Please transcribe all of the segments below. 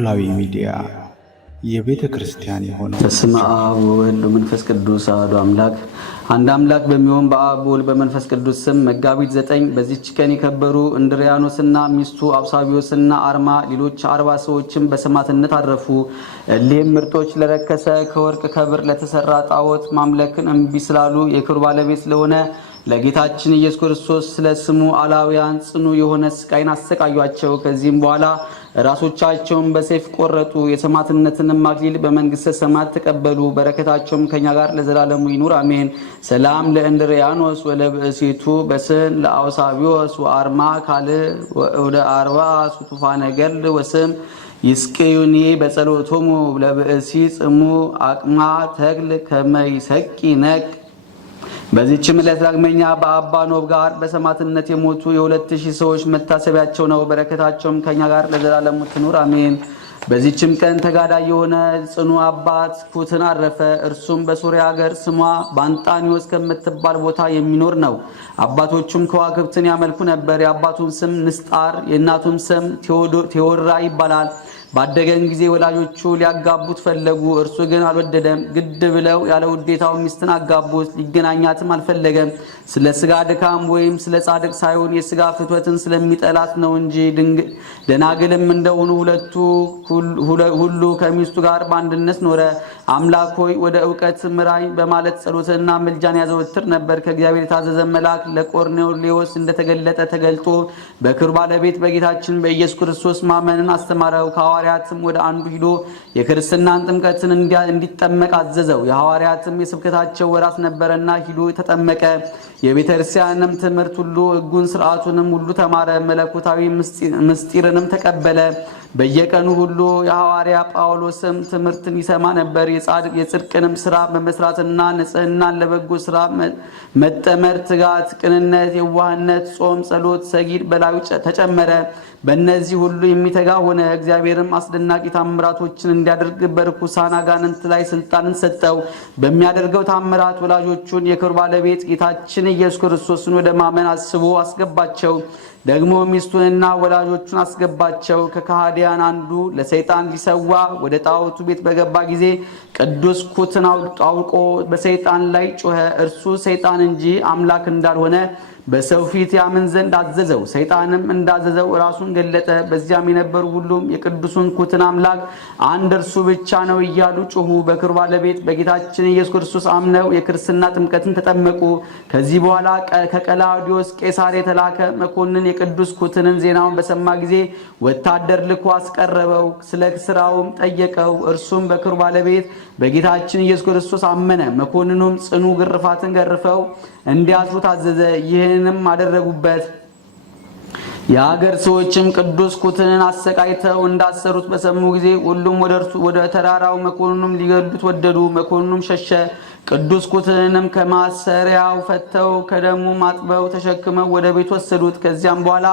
ኖላዊ ሚዲያ የቤተ ክርስቲያን የሆነው በስመ አብ ወወልድ ወመንፈስ ቅዱስ አሐዱ አምላክ አንድ አምላክ በሚሆን በአብ ወልድ በመንፈስ ቅዱስ ስም መጋቢት 9 በዚህች ቀን የከበሩ እንድርያኖስና ሚስቱ አብሳቢዮስና አርማ ሌሎች 40 ሰዎችም በሰማዕትነት አረፉ። እሊህም ምርጦች ለረከሰ ከወርቅ ከብር ለተሰራ ጣዖት ማምለክን እምቢ ስላሉ የክብር ባለቤት ስለሆነ ለጌታችን ኢየሱስ ክርስቶስ ስለ ስሙ አላውያን ጽኑ የሆነ ስቃይን አሰቃዩአቸው። ከዚህም በኋላ ራሶቻቸውን በሰይፍ ቆረጡ። የሰማዕትነትንም አክሊል በመንግሥተ ሰማያት ተቀበሉ። በረከታቸውም ከኛ ጋር ለዘላለሙ ይኑር አሜን። ሰላም ለእንድርያኖስ ወለብእሲቱ በስን ለአውሳቢዮስ ወአርማ ካልዕ ወደ 40 ሱቱፋነ ገድል ወስም ይስቅዩኒ በጸሎቶሙ ለብእሲ ጽሙ አቅማ ተክል ከመይሰቂ ነቅ። በዚህችም ዕለት ዳግመኛ በአባ ኖብ ጋር በሰማዕትነት የሞቱ የ2000 ሰዎች መታሰቢያቸው ነው። በረከታቸውም ከኛ ጋር ለዘላለሙ ትኑር አሜን። በዚህችም ቀን ተጋዳይ የሆነ ጽኑ አባት ኩትን አረፈ። እርሱም በሶርያ ሀገር ስሟ ባንጣኒዎስ ከምትባል ቦታ የሚኖር ነው። አባቶቹም ከዋክብትን ያመልኩ ነበር። የአባቱም ስም ንስጣር የእናቱም ስም ቴዎድራ ይባላል። ባደገን ጊዜ ወላጆቹ ሊያጋቡት ፈለጉ። እርሱ ግን አልወደደም። ግድ ብለው ያለ ውዴታው ሚስትን አጋቡት። ሊገናኛትም አልፈለገም። ስለ ስጋ ድካም ወይም ስለ ጻድቅ ሳይሆን የስጋ ፍትወትን ስለሚጠላት ነው እንጂ። ደናግልም እንደሆኑ ሁሉ ከሚስቱ ጋር በአንድነት ኖረ። አምላክ ሆይ ወደ እውቀት ምራኝ በማለት ጸሎትና ምልጃን ያዘወትር ነበር። ከእግዚአብሔር የታዘዘ መልአክ ለቆርኔሌዎስ እንደተገለጠ ተገልጦ በክብር ባለቤት በጌታችን በኢየሱስ ክርስቶስ ማመንን አስተማረው። ከሐዋርያትም ወደ አንዱ ሂዶ የክርስትናን ጥምቀትን እንዲጠመቅ አዘዘው። የሐዋርያትም የስብከታቸው ወራት ነበረና ሂዶ ተጠመቀ። የቤተ ክርስቲያንም ትምህርት ሁሉ ሕጉን ስርዓቱንም ሁሉ ተማረ። መለኮታዊ ምስጢርንም ተቀበለ። በየቀኑ ሁሉ የሐዋርያ ጳውሎስም ትምህርትን ይሰማ ነበር። የጽድቅንም ስራ በመስራትና ንጽህናን ለበጎ ስራ መጠመር፣ ትጋት፣ ቅንነት፣ የዋህነት፣ ጾም፣ ጸሎት፣ ሰጊድ በላዩ ተጨመረ። በእነዚህ ሁሉ የሚተጋ ሆነ። እግዚአብሔርም አስደናቂ ታምራቶችን እንዲያደርግ በርኩሳን አጋንንት ላይ ስልጣንን ሰጠው። በሚያደርገው ታምራት ወላጆቹን የክብር ባለቤት ጌታችን ኢየሱስ ክርስቶስን ወደ ማመን አስቦ አስገባቸው። ደግሞ ሚስቱንና ወላጆቹን አስገባቸው። ከከሃዲያን አንዱ ለሰይጣን ሊሰዋ ወደ ጣዖቱ ቤት በገባ ጊዜ ቅዱስ ኩትን አውልቆ በሰይጣን ላይ ጮኸ። እርሱ ሰይጣን እንጂ አምላክ እንዳልሆነ በሰው ፊት ያምን ዘንድ አዘዘው። ሰይጣንም እንዳዘዘው ራሱን ገለጠ። በዚያም የነበሩ ሁሉም የቅዱሱን ኩትን አምላክ አንድ እርሱ ብቻ ነው እያሉ ጮሁ። በክብር ባለቤት በጌታችን ኢየሱስ ክርስቶስ አምነው የክርስትና ጥምቀትን ተጠመቁ። ከዚህ በኋላ ከቀላውዲዮስ ቄሳር የተላከ መኮንን የቅዱስ ኩትንን ዜናውን በሰማ ጊዜ ወታደር ልኮ አስቀረበው። ስለ ስራውም ጠየቀው። እርሱም በክብር ባለቤት በጌታችን ኢየሱስ ክርስቶስ አመነ። መኮንኑም ጽኑ ግርፋትን ገርፈው እንዲያስሩ ታዘዘ። ይህንም አደረጉበት። የሀገር ሰዎችም ቅዱስ ኩትንን አሰቃይተው እንዳሰሩት በሰሙ ጊዜ ሁሉም ወደ ተራራው መኮንኑም ሊገድሉት ወደዱ። መኮንኑም ሸሸ። ቅዱስ ኩትንንም ከማሰሪያው ፈተው ከደሙ ማጥበው ተሸክመው ወደ ቤት ወሰዱት። ከዚያም በኋላ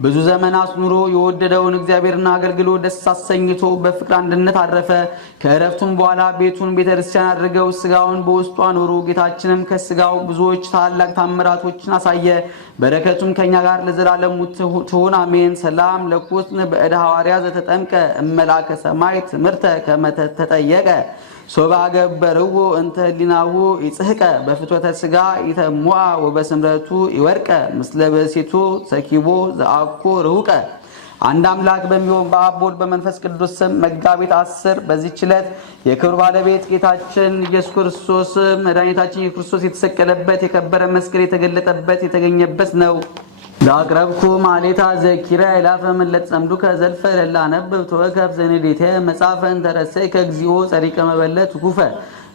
ብዙ ዘመናት ኑሮ የወደደውን እግዚአብሔርን አገልግሎ ደስ አሰኝቶ በፍቅር አንድነት አረፈ። ከእረፍቱም በኋላ ቤቱን ቤተክርስቲያን አድርገው ስጋውን በውስጡ አኖሩ። ጌታችንም ከስጋው ብዙዎች ታላላቅ ታምራቶችን አሳየ። በረከቱም ከኛ ጋር ለዘላለሙ ትሁን አሜን። ሰላም ለኩትን በእደ ሐዋርያ ዘተጠምቀ እመላከ ሰማይ ትምህርተ ከመተጠየቀ ሶባ ገበርዎ እንተ ህሊናሁ ይጽሕቀ በፍትወተ ስጋ ይተሙአ ወበስምረቱ ይወርቀ ምስለ በሴቱ ሰኪቦ ዘአኮ ርሁቀ። አንድ አምላክ በሚሆን በአብ ወልድ በመንፈስ ቅዱስ ስም መጋቢት 10 በዚህች ዕለት የክብር ባለቤት ጌታችን ኢየሱስ ክርስቶስ መድኃኒታችን ኢየሱስ ክርስቶስ የተሰቀለበት የከበረ መስቀል የተገለጠበት የተገኘበት ነው። ዛቅረብኩ ማሌታ ዘኪራ ይላፈ መለጥ ጸምዱከ ዘልፈ ለላ ነብብ ተወከፍ ዘንዴተ መጻፈን ተረሰይ ከግዚኦ ጸሪቀ መበለት ኩፈ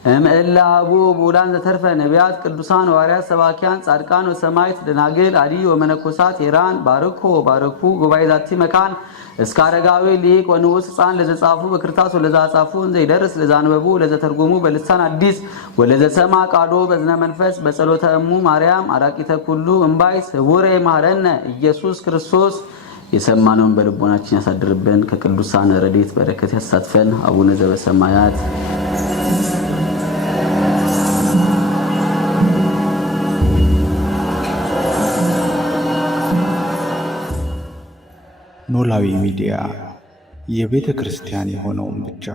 እምእላ አቡ ቡላን ዘተርፈ ነቢያት ቅዱሳን ሐዋርያት ሰባኪያን ጻድቃን ወሰማዕት ደናግል አዲ ወመነኮሳት ሄራን ባርኮ ባርኩ ጉባኤ ዛቲ መካን እስከ አረጋዊ ሊቅ ወንዑስ ሕፃን ለዘጻፉ በክርታስ ወለዘጻፉ እንዘ ይደርስ ለዛንበቡ ለዘተርጎሙ በልሳን አዲስ ወለዘሰማ ቃዶ በዝነ መንፈስ በጸሎተ እሙ ማርያም አራቂተ ኩሉ እምባይ ስውሬ ማረነ ኢየሱስ ክርስቶስ። የሰማነውን በልቦናችን ያሳድርብን። ከቅዱሳን ረድኤት በረከት ያሳትፈን። አቡነ ዘበሰማያት ኖላዊ ሚዲያ የቤተ ክርስቲያን የሆነውን ብቻ